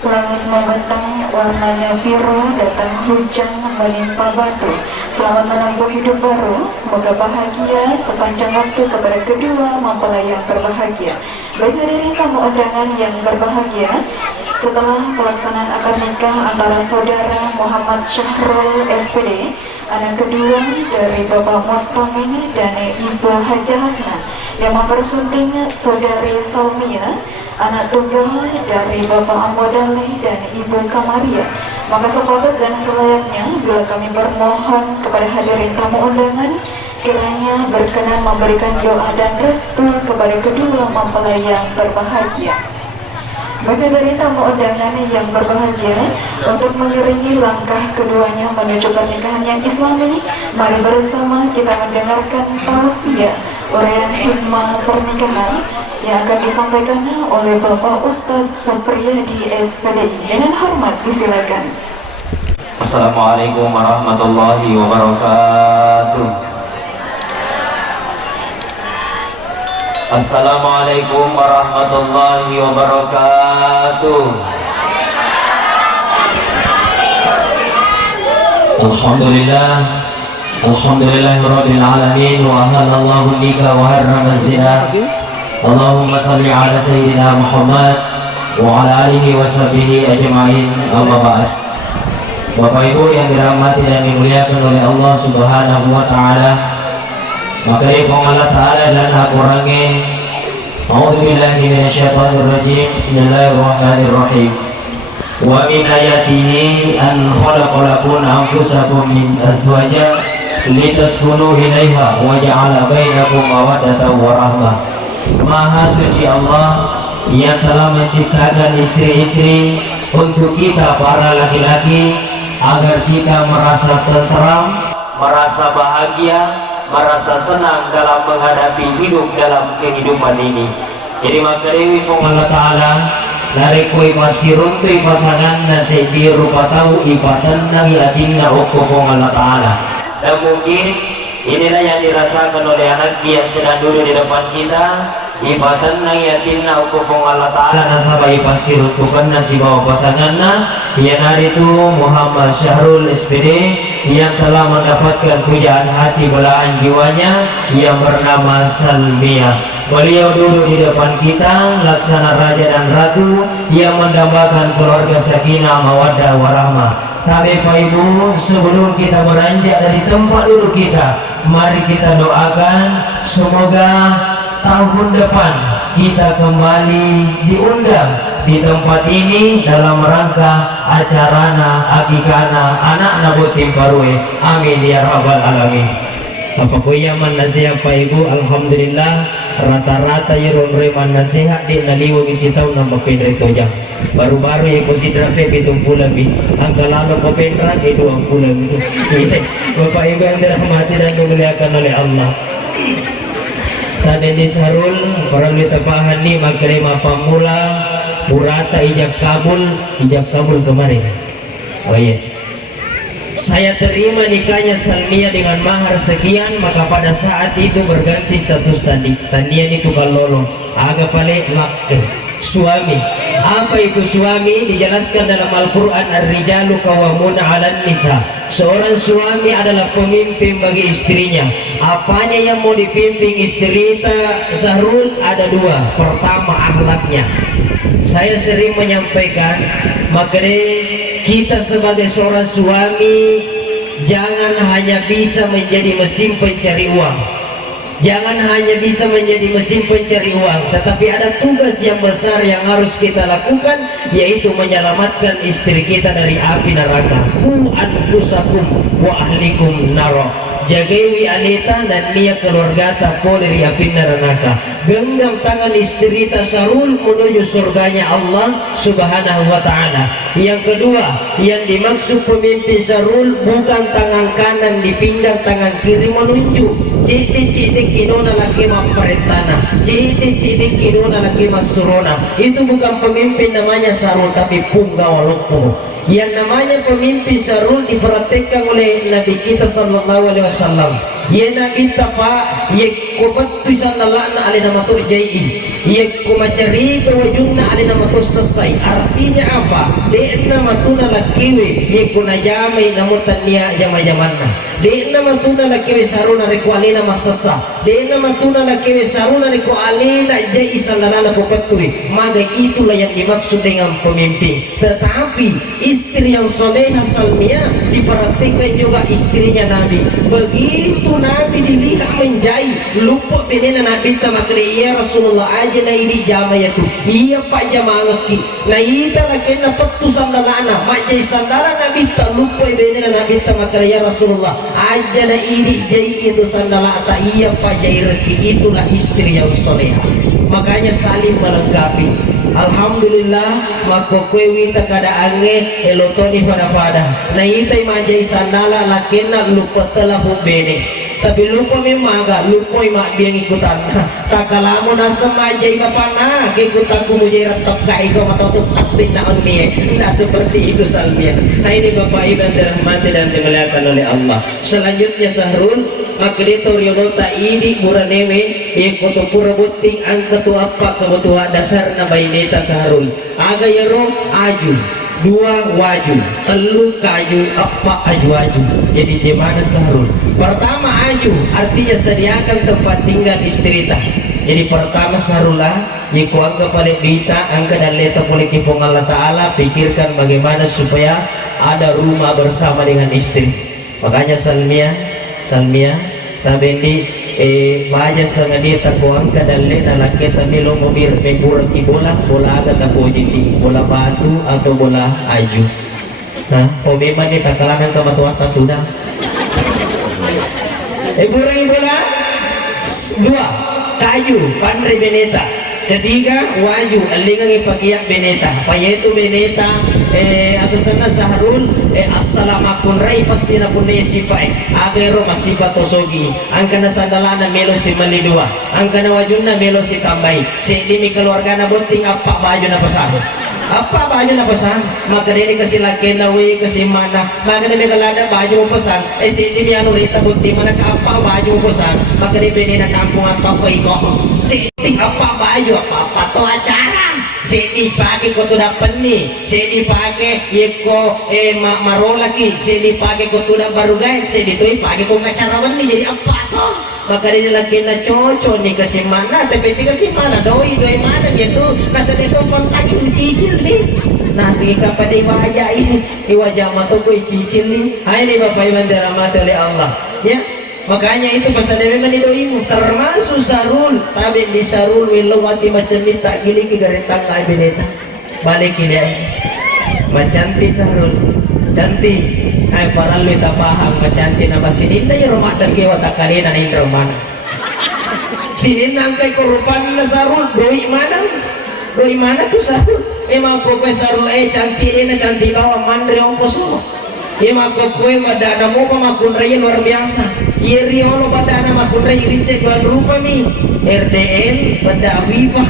Langit membentang, warnanya biru, datang hujan menimpa batu. Selamat menempuh hidup baru, semoga bahagia sepanjang waktu kepada kedua mempelai yang berbahagia. Baik hadirin tamu undangan yang berbahagia, setelah pelaksanaan akad nikah antara saudara Muhammad Syahrul SPD, anak kedua dari Bapak Mustamin dan Ibu Haja Hasnah, yang mempersunting saudari Salmia, anak tunggal dari Bapak Amwadali dan Ibu Kamaria, maka sepatut dan selayaknya bila kami bermohon kepada hadirin tamu undangan kiranya berkenan memberikan doa dan restu kepada kedua mempelai yang berbahagia. Bagi dari tamu undangan yang berbahagia, untuk mengiringi langkah keduanya menuju pernikahan yang islami, mari bersama kita mendengarkan tausiah uraian hikmah pernikahan yang akan disampaikan oleh Bapak Ustadz Supriyadi SPDI. Dengan hormat disilakan. Assalamualaikum warahmatullahi wabarakatuh. Assalamualaikum warahmatullahi wabarakatuh. Alhamdulillah, alhamdulillahirabbil alamin, wa halallahu bika wa harrama zina. Allahumma salli ala sayyidina Muhammad wa ala alihi wa sahbihi ajma'in. Amma ba'd. Bapak Ibu yang dirahmati dan dimuliakan oleh Allah Subhanahu wa taala, maka Allah Ta'ala dan akurangi. A'udzubillahi minasyaitonirrajim. Bismillahirrahmanirrahim. Wa min ayatihi an khalaqalakum anfusakum min azwaja litaskunu ilaiha wa ja'ala bainakum mawaddatan wa rahmah. Maha suci Allah yang telah menciptakan istri-istri untuk kita para laki-laki agar kita merasa tenteram, merasa bahagia, merasa senang dalam menghadapi hidup dalam kehidupan ini. Jadi maka dewi Allah Ta'ala dari koi masih runtui pasangan nasi biru patau ibatan nang yatinna ukufung Allah Ta'ala. Dan mungkin inilah yang dirasakan oleh anak yang sedang duduk di depan kita. Ibatan nang yatinna ukufung Allah Ta'ala nasabai pasir ukukan nasi bawa pasanganna yang hari itu Muhammad Syahrul SPD yang telah mendapatkan pujaan hati belahan jiwanya yang bernama Salmia. Beliau duduk di depan kita laksana raja dan ratu yang mendambakan keluarga sakinah mawaddah warahmah. Tapi Pak Ibu, sebelum kita beranjak dari tempat duduk kita, mari kita doakan semoga tahun depan kita kembali diundang di tempat ini dalam rangka acarana akikana anak nabutim parue. Amin ya rabbal alamin. Apa kuyaman nasihat Pak Ibu, alhamdulillah rata-rata yeron reman nasihat di naliwo isi tahun nambah pendra tojang baru-baru ya konsidera pitung bulan bi angka lalu ke pendra 2 bulan. Bapak Ibu yang dirahmati dan dimuliakan oleh Allah, tadi di Sarul orang ditepahan nih makrema pamula purata ijab kabul kemarin. Oh iya, saya terima nikahnya Salmia dengan mahar sekian, maka pada saat itu berganti status tandian itu kalolo agak paling laki suami. Apa itu suami? Dijelaskan dalam Al-Quran, ar-rijalu qawwamuna 'alan nisa. Seorang suami adalah pemimpin bagi istrinya. Apanya yang mau dipimpin istri Sahrul? Ada 2. Pertama, akhlaknya. Saya sering menyampaikan, makanya kita sebagai seorang suami jangan hanya bisa menjadi mesin pencari uang, jangan hanya bisa menjadi mesin pencari uang, tetapi ada tugas yang besar yang harus kita lakukan, yaitu menyelamatkan istri kita dari api neraka. Qu anfusakum wa ahlikum naro. Jagawi anita dan dia keluarga tak dari api neraka. Genggam tangan istri Tasarul menuju surganya Allah Subhanahu wa Ta'ala. Yang kedua, yang dimaksud pemimpin Sarul bukan tangan kanan di pinggang, tangan kiri menunjuk. Citik-citik kinona laki maparetana, citik-citik kinona laki masurona. Itu bukan pemimpin namanya Sarul, tapi punggawalokpo. Yang namanya pemimpin Sarul diperhatikan oleh Nabi kita sallallahu alaihi wasallam. Ya Nabi tapa, ya kubat pisan lalana alina matur jai kumacari pewajungna alina matur selesai. Artinya apa? Dekna matuna lakiwe kuna jamai namutan niya jama-jamanna. Dekna matuna lakiwe saruna riku alina masasa. Dekna matuna lakiwe saruna riku alina jai isan lalana kupatui. Maka itulah yang dimaksud dengan pemimpin. Tetapi istri yang soleha Salmiyah diperhatikan juga istrinya Nabi. Begitu Nabi dilihat menjai lupa benena Nabi tamakri ya Rasulullah aja na ini jama ya tu iya pak jama ngaki na ita lagi na petu sandalana majai sandala Nabi tak lupa benena Nabi tamakri ya Rasulullah aja na ini jai itu sandala tak iya pak jai reki. Itulah istri yang soleha. Makanya saling melengkapi. Alhamdulillah maka kue tak ada angin elotoni pada na ita majai sandala lakena lupa telah bene. Tapi lupa memaga, lupa mak biang ikutan. Tak kalamu nasa majai bapana, ikutan ku mujirat tak kai kau mata tu taktik na unni. Tidak seperti itu Salmiyah. Nah ini Bapak Ibu yang dirahmati dan dimuliakan oleh Allah. Selanjutnya Sahrul Makrito Rionota ini muranewe ikutu pura buting angka tu apa kebutuhan dasar na baineta Sahrul. Aga yero aju. Dua waju, telu kaju, apa aju. Jadi gimana Sahrul? Pertama aju, artinya sediakan tempat tinggal istri ta. Jadi pertama Sahrulah, yiku angka paling dita, angka dan leta boleh kipong Allah Ta'ala, pikirkan bagaimana supaya ada rumah bersama dengan istri. Makanya Salmiyah, tabendi maja sama dia tak angka dan leta laki tamilo mobil membura ki bola ada tak jindi bola batu atau bola aju. Nah, memang ni tak kalangan ke matu atas tu dah. Bola dua kayu pandai beneta. Ketiga waju alingan ipakiyak beneta. Payaitu beneta atas sana Sahrul assalamualaikum rai pasti na punai sipai. Agero masifa tosogi. Angka na sandalana melo si mali dua. Angka na wajuna melo si tambai. Si dimi keluarga na boting apa baju na pasang. Apa baju na pasang? Maka ini kasi laki nawi kasi mana. Maka ini kalada baju mo pasang. Si dimi anu rita buti mana apa baju mo pasang. Maka ini na kampung apa ko iko. Si apa baju apa to acara. Sini pakai kau tu dapat ni, sini pakai yeko maro lagi, sini pakai kau tu dah baru guys, sini tu pakai kau ngacarawan ni jadi apa tu? Maka dia lagi nak cocok ni kasi mana, tapi tiga gimana, doi mana gitu, nasa dia tu kontak itu cicil ni, nasi kapan dia wajah ini, di wajah mata kau cicil ni, ini Bapak Ibu dirahmati oleh Allah, ya. Makanya itu pasal memang idoimu termasuk Sahrul tapi di Sahrul wilawati macam ni tak gili ke garis tangga beneta balik dia macanti Sahrul cantik para lu tak paham macanti nama sini ya rumah dan kewa tak kalian dan ini rumah sini nangkai korban Sahrul doi mana tu Sahrul memang kau Sahrul cantik ini cantik bawa mandri ongkos semua. Ia maka kue pada nama pemakun raya luar biasa. Ia riolo pada nama makun raya riset luar rupa ni. RDN pada Aviva.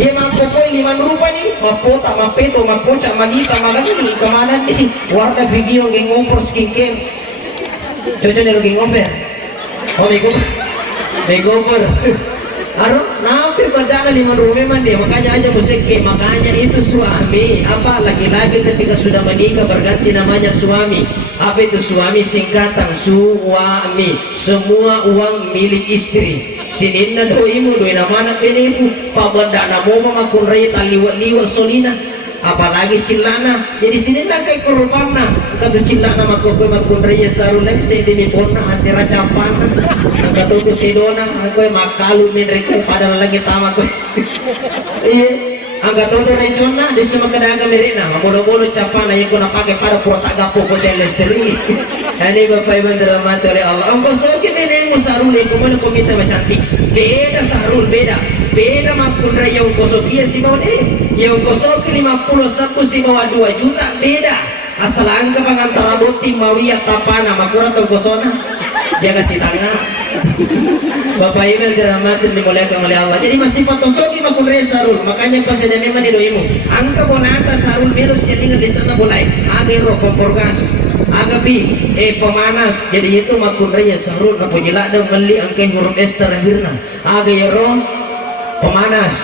Ia maka kue 5 rupa ni. Mapota, mapeto, makoca, magita, magani. Kemana ni? Warna video ngengopor skincare. Cocok ni ngengopor. Oh ngengopor. Aduh, nampil pada 5 rumah mandi, makanya aja musik, makanya itu suami, apa laki-laki ketika sudah menikah berganti namanya suami. Apa itu suami? Singkatan suami, semua uang milik istri. Sininna doimu, doi nama anak benimu, pabenda namo mamakun raya taliwat-liwat solina. Apalagi cilana, jadi sini nak kayak korbanna, kata cilana makun raya Sahrul lagi saya dimipona masih racapan, kata tu sedona, aku makalu meneriku pada lagi tamak, iya, angkat tu recona di semua kedagang mereka, bolo-bolo capan aja aku nak pakai pada portak gapo hotel lesteri, ini Bapak Ibu dirahmati oleh Allah, angkat so kita ni Sahrul aku mana kau minta cantik, beda Sahrul beda makun raya yang kosok dia si bawah yang kosok 51 si bawah 2 juta beda asal angka pengantara boti mawiyah tapana makura atau kosona dia kasih tangga Bapak Ibu yang dirahmati dimuliakan oleh Allah. Jadi masih fotosoki makure sarul. Makanya pas ada memang didoimu. Angka bonata sarul meru sialingan di sana boleh. Ada ro kompor gas. Aga pi pemanas. Jadi itu makure ya sarul na pujila ada meli angka huruf S terakhirna. Aga ya ro pemanas.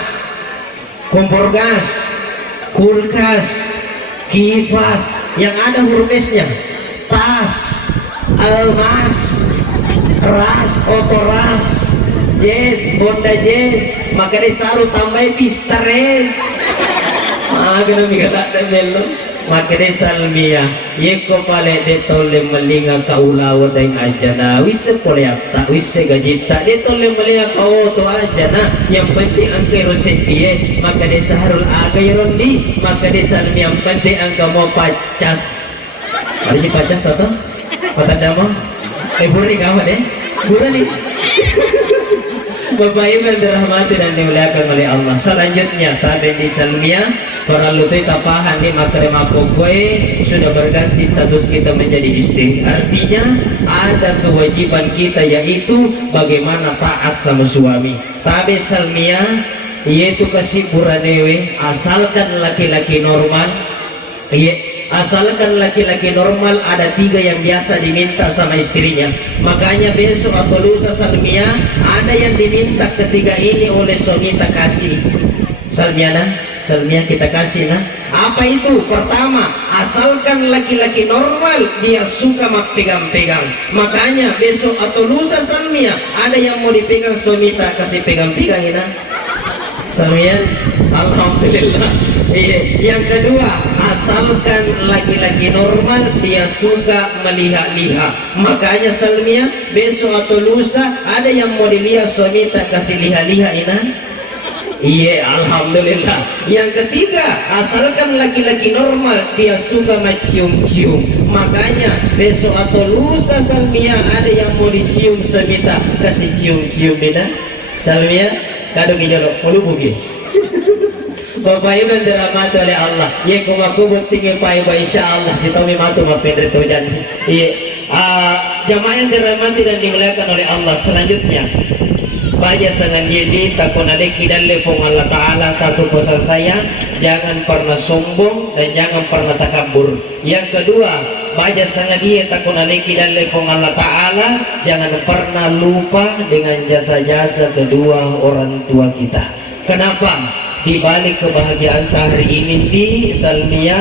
Kompor gas, kulkas, kipas yang ada huruf S-nya. Tas, almas, ras, otoras, jazz, Honda jazz, maka disaru tambah pistares. Gana migala dan melo, maka disalmia. Yeko pale detole melinga kaulawa daing ajana. Wise poliakta, wise gajita. Detole melinga kauto ajana. Yang penting angke rosetie, maka disaharul agay rondi, maka disalmia. Yang penting angka mau pacas. Hari ini pacas tato? Patanda mo? Buri kamu deh, buri nih. Bapak Ibu yang dirahmati dan dimuliakan oleh Allah. Selanjutnya tabe di salmia para lutai tapahan di makrema kokwe sudah berganti status kita menjadi istri. Artinya ada kewajiban kita yaitu bagaimana taat sama suami. Tabe salmia yaitu kasih buranewe asalkan laki-laki normal. Asalkan laki-laki normal ada 3 yang biasa diminta sama istrinya. Makanya besok atau lusa salmia ada yang diminta ketiga ini oleh suami kita kasih. Salmia kita kasih nah. Apa itu? Pertama, asalkan laki-laki normal dia suka pegang-pegang. Makanya besok atau lusa salmia ada yang mau dipegang suami kita kasih pegang-pegang ini nah. Salmia, alhamdulillah. Yang kedua, asalkan laki-laki normal dia suka melihat-lihat. Makanya salmia besok atau lusa ada yang mau dilihat suami tak kasih lihat-lihat ini. Iya, alhamdulillah. Yang ketiga, asalkan laki-laki normal dia suka mencium-cium. Makanya besok atau lusa salmia ada yang mau dicium suami tak kasih cium-cium ini. Salmia kado gijolo mulu bugi. Bapak Ibu yang dirahmati oleh Allah, ye kumakubut tinggi pai ba insyaallah si Tommy matu mapendre tojan. Ye jamaah yang dirahmati dan dimuliakan oleh Allah. Selanjutnya baja sangan yedi takunale kidalle fong Allah Ta'ala. Satu pesan saya, jangan pernah sombong dan jangan pernah takabur. Yang kedua, baja sangan dia takunale kidalle fong Allah Ta'ala, jangan pernah lupa dengan jasa-jasa kedua orang tua kita. Kenapa? Di balik kebahagiaan hari ini di Salmia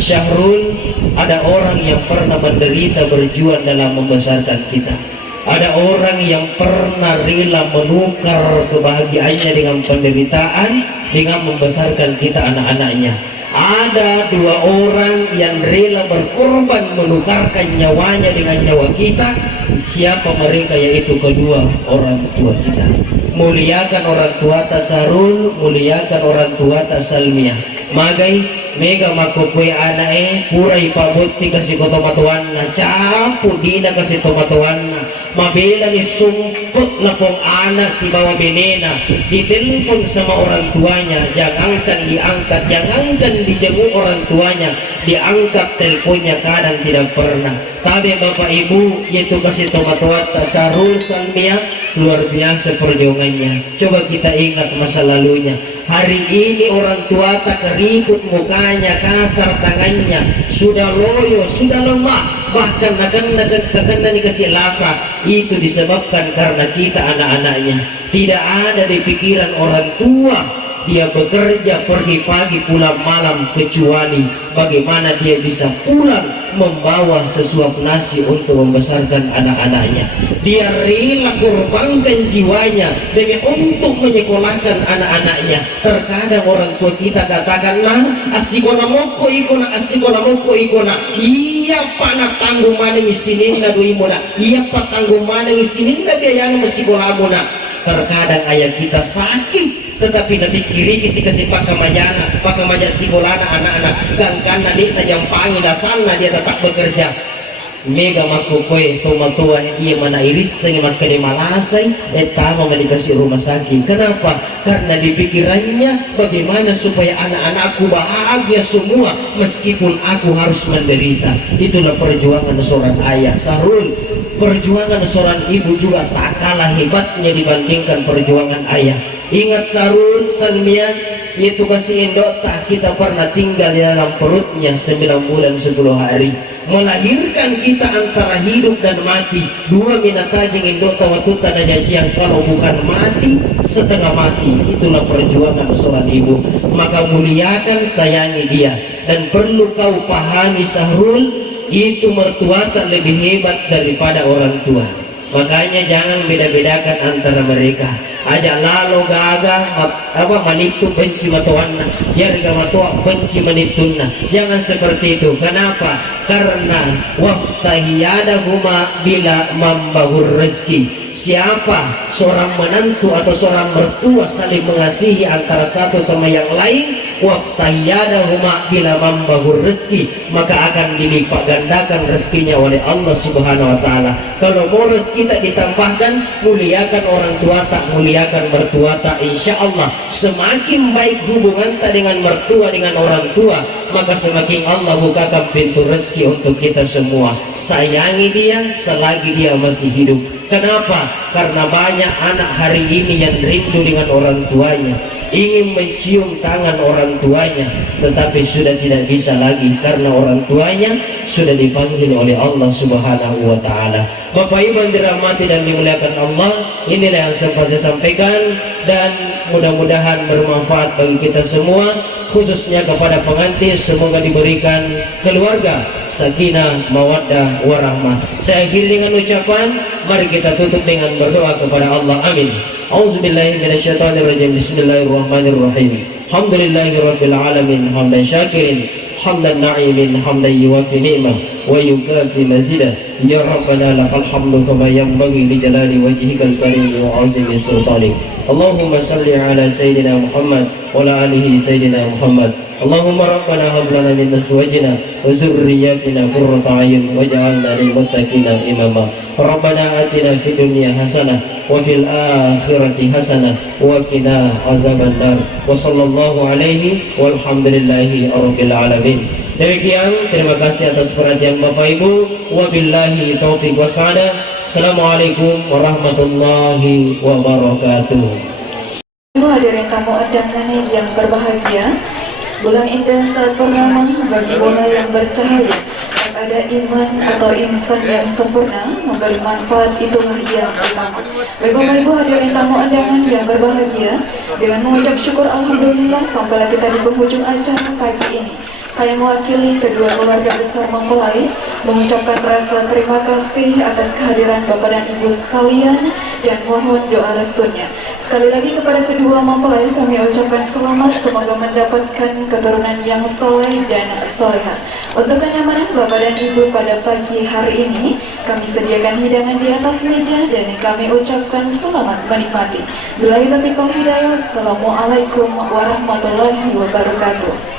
Syahrul ada orang yang pernah menderita berjuang dalam membesarkan kita. Ada orang yang pernah rela menukar kebahagiaannya dengan penderitaan dengan membesarkan kita anak-anaknya. Ada 2 orang yang rela berkorban menukarkan nyawanya dengan nyawa kita. Siapa mereka? Yaitu kedua orang tua kita. Muliakan orang tua tasarul, muliakan orang tua tasalmia. Magai mega makukwe anae purai pabuti kasih kotomatuanna capu dina kasih tomatuanna mabela ni sumput lapong anak si bawa benena ditelepon sama orang tuanya jangankan dijenguk orang tuanya diangkat teleponnya kadang tidak pernah. Tapi Bapak Ibu yaitu kasih tomatuat tasarul salmia luar biasa perjuangannya. Coba kita ingat masa lalunya. Hari ini orang tua tak keriput mukanya, kasar tangannya, sudah loyo, sudah lemah, bahkan akan dikasih lasa. Itu disebabkan karena kita anak-anaknya. Tidak ada di pikiran orang tua dia bekerja pergi pagi pulang malam kecuali bagaimana dia bisa pulang membawa sesuap nasi untuk membesarkan anak-anaknya. Dia rela korbankan jiwanya demi untuk menyekolahkan anak-anaknya. Terkadang orang tua kita katakanlah asikona moko ikona iya pana tanggung mana ngisininna duimuna iya pa tanggung mana ngisininna biayana masikolamuna. Terkadang ayah kita sakit tetapi nabi kiri kisi kasih pakamajana sikolana anak-anak gangkana di najampangi dasana dia tetap bekerja mega makukoy tumatua iya mana iris sengimat kade malasay etama dikasih rumah sakit. Kenapa? Karena di pikirannya bagaimana supaya anak-anakku bahagia semua meskipun aku harus menderita. Itulah perjuangan seorang ayah. Sarul perjuangan seorang ibu juga tak kalah hebatnya dibandingkan perjuangan ayah. Ingat Sarun Salmian itu kasih indok tak kita pernah tinggal di dalam perutnya 9 bulan 10 hari, melahirkan kita antara hidup dan mati. Dua minatajing indok tawatuta dan jajian, kalau bukan mati setengah mati. Itulah perjuangan seorang ibu. Maka muliakan, sayangi dia. Dan perlu kau pahami Sahrul, itu mertua tak lebih hebat daripada orang tua. Makanya jangan beda-bedakan antara mereka. Aja lalu gaga manitu benci matuanna, yarga matua benci manitunna. Jangan seperti itu. Kenapa? Karena waftahiyada huma bila membahur rezeki. Siapa seorang menantu atau seorang mertua saling mengasihi antara satu sama yang lain, waftahiyada huma bila membahur rezeki, maka akan dilipat gandakan rezekinya oleh Allah Subhanahu wa taala. Kalau mau rezeki tak ditambahkan, muliakan orang tua tak, muliakan mertua tak, insya Allah semakin baik hubungan tak dengan mertua dengan orang tua, maka semakin Allah bukakan pintu rezeki untuk kita semua. Sayangi dia selagi dia masih hidup. Kenapa? Karena banyak anak hari ini yang rindu dengan orang tuanya, ingin mencium tangan orang tuanya, tetapi sudah tidak bisa lagi karena orang tuanya sudah dipanggil oleh Allah Subhanahu wa taala. Bapak Ibu yang dirahmati dan dimuliakan Allah, inilah yang sempat saya sampaikan dan mudah-mudahan bermanfaat bagi kita semua, khususnya kepada pengantin. Semoga diberikan keluarga sakinah, mawaddah, warahmah. Saya akhiri dengan ucapan, mari kita tutup dengan berdoa kepada Allah. Amin. Auzubillahi minasyaitonirrajim. Bismillahirrahmanirrahim. Alhamdulillahirabbil alamin, hamdan syakirin, hamdan na'imin, hamdan yuwafi ni'mah wa yukafi mazidah. Ya Rabbana lakal hamdu kama yanbaghi li jalali wajhikal karim wa 'azimi sultanik. Allahumma salli ala sayyidina Muhammad wa ala alihi sayyidina Muhammad. Allahumma rabbana hab lana min azwajina wa zurriyyatina qurrata a'yun waj'alna lil muttaqina imama. Rabbana atina fid dunya hasanah wa fil akhirati hasanah wa qina azabannar. Wa sallallahu alaihi walhamdulillahi rabbil alamin. Demikian, terima kasih atas perhatian Bapak Ibu. Wabillahi taufiq wassadah. Assalamualaikum warahmatullahi wabarakatuh. Hadirin tamu undangan yang berbahagia, bulan indah saat purnama bagi bola yang bercahaya. Ada iman atau insan yang sempurna memberi manfaat, itulah yang utama. Bapak Ibu hadirin tamu undangan yang berbahagia, dengan mengucap syukur alhamdulillah sampailah kita di penghujung acara pagi ini. Saya mewakili kedua keluarga besar mempelai mengucapkan rasa terima kasih atas kehadiran Bapak dan Ibu sekalian dan mohon doa restunya. Sekali lagi kepada kedua mempelai kami ucapkan selamat, semoga mendapatkan keturunan yang soleh dan soleha. Untuk kenyamanan Bapak dan Ibu pada pagi hari ini, kami sediakan hidangan di atas meja dan kami ucapkan selamat menikmati. Billahi taufiq wal hidayah. Assalamualaikum warahmatullahi wabarakatuh.